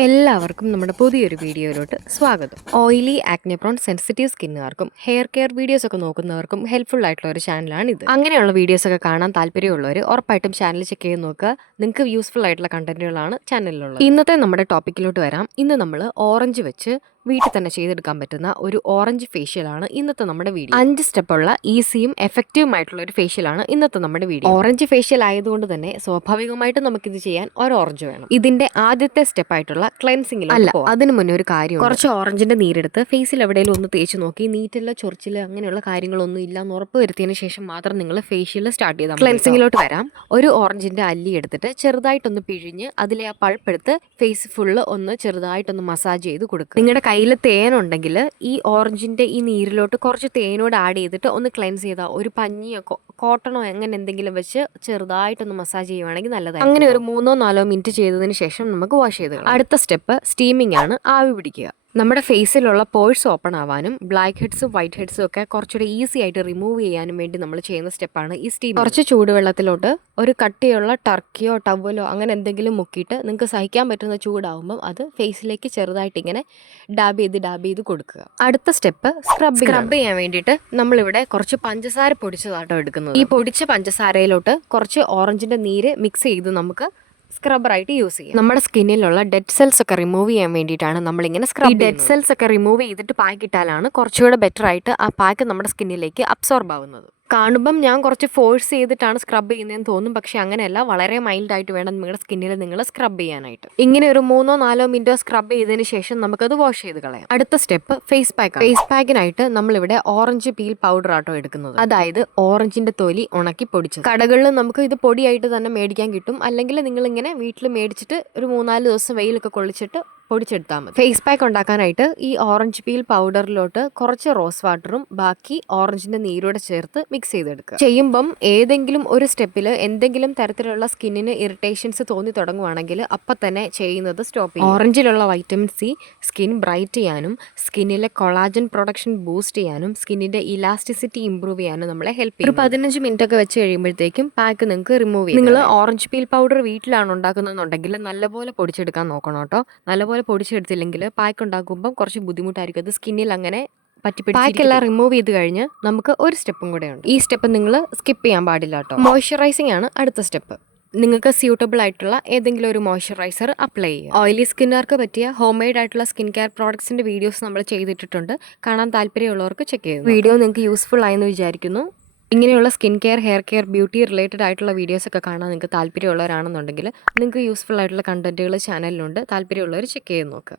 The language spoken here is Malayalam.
എല്ലാവർക്കും നമ്മുടെ പുതിയൊരു വീഡിയോയിലോട്ട് സ്വാഗതം. ഓയിലി ആക്നെ പ്രോൺ സെൻസിറ്റീവ് സ്കിന്നുകാർക്കും ഹെയർ കെയർ വീഡിയോസ് ഒക്കെ നോക്കുന്നവർക്കും ഹെൽപ്ഫുൾ ആയിട്ടുള്ള ഒരു ചാനലാണിത്. അങ്ങനെയുള്ള വീഡിയോസ് ഒക്കെ കാണാൻ താല്പര്യമുള്ളവർ ഉറപ്പായിട്ടും ചാനൽ ചെക്ക് ചെയ്ത് നോക്കുക. നിങ്ങൾക്ക് യൂസ്ഫുൾ ആയിട്ടുള്ള കണ്ടന്റുകളാണ് ചാനലിലുള്ളത്. ഇന്നത്തെ നമ്മുടെ ടോപ്പിക്കിലോട്ട് വരാം. ഇന്ന് നമ്മൾ ഓറഞ്ച് വെച്ച് വീട്ടിൽ തന്നെ ചെയ്തെടുക്കാൻ പറ്റുന്ന ഒരു ഓറഞ്ച് ഫേഷ്യലാണ് ഇന്നത്തെ നമ്മുടെ വീഡിയോ. 5 സ്റ്റെപ്പുള്ള ഈസിയും എഫക്റ്റീവുമായിട്ടുള്ള ഒരു ഫേഷ്യലാണ് ഇന്നത്തെ നമ്മുടെ വീഡിയോ. ഓറഞ്ച് ഫേഷ്യൽ ആയതുകൊണ്ട് തന്നെ സ്വാഭാവികമായിട്ടും നമുക്കിത് ചെയ്യാൻ ഒരു ഓറഞ്ച് വേണം. ഇതിന്റെ ആദ്യത്തെ സ്റ്റെപ്പായിട്ടുള്ള ക്ലെൻസിംഗിൽ അല്ല, അതിന് മുന്നേ ഒരു കാര്യം, കുറച്ച് ഓറഞ്ചിന്റെ നീരെടുത്ത് ഫേസിൽ എവിടെയെങ്കിലും ഒന്ന് തേച്ച് നോക്കി നീറ്റില്ല ചൊറിച്ചില് അങ്ങനെയുള്ള കാര്യങ്ങളൊന്നും ഇല്ല എന്ന് ഉറപ്പ് വരുത്തിയതിനു ശേഷം മാത്രം നിങ്ങൾ ഫേഷ്യൽ സ്റ്റാർട്ട് ചെയ്താൽ ക്ലെൻസിംഗിലോട്ട് വരാം. ഒരു ഓറഞ്ചിന്റെ അല്ലി എടുത്തിട്ട് ചെറുതായിട്ടൊന്ന് പിഴിഞ്ഞ് അതിലെ ആ പൾപ്പ് എടുത്ത് ഫേസ് ഫുള്ള് ഒന്ന് ചെറുതായിട്ടൊന്ന് മസാജ് ചെയ്ത് കൊടുക്കുക. നിങ്ങളുടെ കയ്യിൽ തേനുണ്ടെങ്കിൽ ഈ ഓറഞ്ചിന്റെ ഈ നീരിലോട്ട് കുറച്ച് തേനോട് ആഡ് ചെയ്തിട്ട് ഒന്ന് ക്ലെൻസ് ചെയ്താൽ ഒരു പഞ്ഞിയോ കോട്ടണോ അങ്ങനെ എന്തെങ്കിലും വെച്ച് ചെറുതായിട്ടൊന്ന് മസാജ് ചെയ്യുവാണെങ്കിൽ നല്ലതായിരിക്കും. അങ്ങനെ ഒരു 3-4 മിനിറ്റ് ചെയ്തതിന് ശേഷം നമുക്ക് വാഷ് ചെയ്ത് അടുത്ത സ്റ്റെപ്പ് സ്റ്റീമിംഗ് ആണ്. ആവി പിടിക്കുക. നമ്മുടെ ഫേസിലുള്ള പോഴ്സ് ഓപ്പൺ ആവാനും ബ്ലാക്ക് ഹെഡ്സും വൈറ്റ് ഹെഡ്സും ഒക്കെ കുറച്ചുകൂടി ഈസി ആയിട്ട് റിമൂവ് ചെയ്യാനും വേണ്ടി നമ്മൾ ചെയ്യുന്ന സ്റ്റെപ്പാണ് ഈ സ്റ്റീം. കുറച്ച് ചൂടുവെള്ളത്തിലോട്ട് ഒരു കട്ടിയുള്ള ടർക്കിയോ ടവലോ അങ്ങനെ എന്തെങ്കിലും മുക്കിയിട്ട് നിങ്ങൾക്ക് സഹിക്കാൻ പറ്റുന്ന ചൂടാവുമ്പം അത് ഫേസിലേക്ക് ചെറുതായിട്ട് ഇങ്ങനെ ഡാബ് ചെയ്ത് കൊടുക്കുക. അടുത്ത സ്റ്റെപ്പ് സ്ക്രബ് ചെയ്യാൻ വേണ്ടിയിട്ട് നമ്മളിവിടെ കുറച്ച് പഞ്ചസാര പൊടിച്ചതാട്ടോ എടുക്കുന്നത്. ഈ പൊടിച്ച പഞ്ചസാരയിലോട്ട് കുറച്ച് ഓറഞ്ചിന്റെ നീര് മിക്സ് ചെയ്ത് നമുക്ക് സ്ക്രബറായിട്ട് യൂസ് ചെയ്യാം. നമ്മുടെ സ്കിന്നിലുള്ള ഡെഡ് സെൽസ് ഒക്കെ റിമൂവ് ചെയ്യാൻ വേണ്ടിയിട്ടാണ് നമ്മളിങ്ങനെ സ്ക്രബ്. ഈ ഡെഡ് സെൽസ് ഒക്കെ റിമൂവ് ചെയ്തിട്ട് പാക്ക് ഇട്ടാലാണ് കുറച്ചുകൂടെ ബെറ്റർ ആയിട്ട് ആ പാക്ക് നമ്മുടെ സ്കിന്നിലേക്ക് അബ്സോർബ് ആവുന്നത്. കാണുമ്പം ഞാൻ കുറച്ച് ഫോഴ്സ് ചെയ്തിട്ടാണ് സ്ക്രബ് ചെയ്യുന്നതെന്ന് തോന്നും, പക്ഷെ അങ്ങനെയല്ല. വളരെ മൈൽഡ് ആയിട്ട് വേണം നിങ്ങളുടെ സ്കിന്നിൽ നിങ്ങൾ സ്ക്രബ് ചെയ്യാനായിട്ട്. ഇങ്ങനെ ഒരു 3-4 മിനിറ്റോ സ്ക്രബ് ചെയ്തതിന് ശേഷം നമുക്കത് വാഷ് ചെയ്ത് കളയാം. അടുത്ത സ്റ്റെപ്പ് ഫേസ് പാക്ക്. ഫേസ് പാക്കിനായിട്ട് നമ്മളിവിടെ ഓറഞ്ച് പീൽ പൗഡർ ആട്ടോ എടുക്കുന്നത്. അതായത് ഓറഞ്ചിന്റെ തൊലി ഉണക്കി പൊടിച്ചത്. കടകളിൽ നമുക്ക് ഇത് പൊടിയായിട്ട് തന്നെ മേടിക്കാൻ കിട്ടും. അല്ലെങ്കിൽ നിങ്ങൾ ഇങ്ങനെ വീട്ടിൽ മേടിച്ചിട്ട് ഒരു 3-4 ദിവസം വെയിലൊക്കെ കൊള്ളിച്ചിട്ട് പൊടിച്ചെടുത്താൽ മതി. ഫേസ് പാക്ക് ഉണ്ടാക്കാനായിട്ട് ഈ ഓറഞ്ച് പീൽ പൗഡറിലോട്ട് കുറച്ച് റോസ് വാട്ടറും ബാക്കി ഓറഞ്ചിന്റെ നീരോടെ ചേർത്ത് മിക്സ് ചെയ്തെടുക്കുക. ചെയ്യുമ്പം ഏതെങ്കിലും ഒരു സ്റ്റെപ്പിൽ എന്തെങ്കിലും തരത്തിലുള്ള സ്കിന്നിന് ഇറിറ്റേഷൻസ് തോന്നി തുടങ്ങുവാണെങ്കിൽ അപ്പം തന്നെ ചെയ്യുന്നത് സ്റ്റോപ്പ് ചെയ്യും. ഓറഞ്ചിലുള്ള വൈറ്റമിൻ സി സ്കിൻ ബ്രൈറ്റ് ചെയ്യാനും സ്കിന്നിലെ കൊളാജൻ പ്രൊഡക്ഷൻ ബൂസ്റ്റ് ചെയ്യാനും സ്കിന്നിന്റെ ഇലാസ്റ്റിസിറ്റി ഇംപ്രൂവ് ചെയ്യാനും നമ്മളെ ഹെൽപ്പ് ചെയ്യും. ഒരു 15 മിനിറ്റ് ഒക്കെ വെച്ച് കഴിയുമ്പോഴത്തേക്കും പാക്ക് നിങ്ങൾക്ക് റിമൂവ് ചെയ്യും. നിങ്ങൾ ഓറഞ്ച് പീൽ പൗഡർ വീട്ടിലാണ് ഉണ്ടാക്കുന്നതെന്നുണ്ടെങ്കിൽ നല്ലപോലെ പൊടിച്ചെടുക്കാൻ നോക്കണം കേട്ടോ. നല്ലപോലെ പൊടിച്ചെടുത്തില്ലെങ്കിൽ പാക്ക് ഉണ്ടാക്കുമ്പോൾ കുറച്ച് ബുദ്ധിമുട്ടായിരിക്കും. അത് സ്കിന്നിൽ അങ്ങനെ പാക്കെല്ലാം റിമൂവ് ചെയ്ത് കഴിഞ്ഞ് നമുക്ക് ഒരു സ്റ്റെപ്പും കൂടെ ഉണ്ട്. ഈ സ്റ്റെപ്പ് നിങ്ങൾ സ്കിപ്പ് ചെയ്യാൻ പാടില്ല കേട്ടോ. മോയ്സ്ചറൈസിംഗ് ആണ് അടുത്ത സ്റ്റെപ്പ്. നിങ്ങൾക്ക് സ്യൂട്ടബിൾ ആയിട്ടുള്ള ഏതെങ്കിലും ഒരു മോയ്സ്ചറൈസർ അപ്ലൈ ചെയ്യുക. ഓയിലി സ്കിന്നുകാർക്ക് പറ്റിയ ഹോം മെയ്ഡ് ആയിട്ടുള്ള സ്കിൻ കെയർ പ്രോഡക്ട്സിന്റെ വീഡിയോസ് നമ്മൾ ചെയ്തിട്ടുണ്ട്. കാണാൻ താല്പര്യമുള്ളവർക്ക് ചെക്ക് ചെയ്യുക. വീഡിയോ നിങ്ങൾക്ക് യൂസ്ഫുൾ ആയെന്ന് വിചാരിക്കുന്നു. ഇങ്ങനെയുള്ള skin care, hair care, beauty related ആയിട്ടുള്ള വീഡിയോസ് ഒക്കെ കാണാൻ നിങ്ങൾക്ക് താല്പര്യമുള്ളവരാണെന്നുണ്ടെങ്കിൽ നിങ്ങൾക്ക് യൂസ്ഫുൾ ആയിട്ടുള്ള കണ്ടന്റുകൾ ചാനലിലുണ്ട്. താല്പര്യമുള്ളവർ ചെക്ക് ചെയ്ത് നോക്കുക.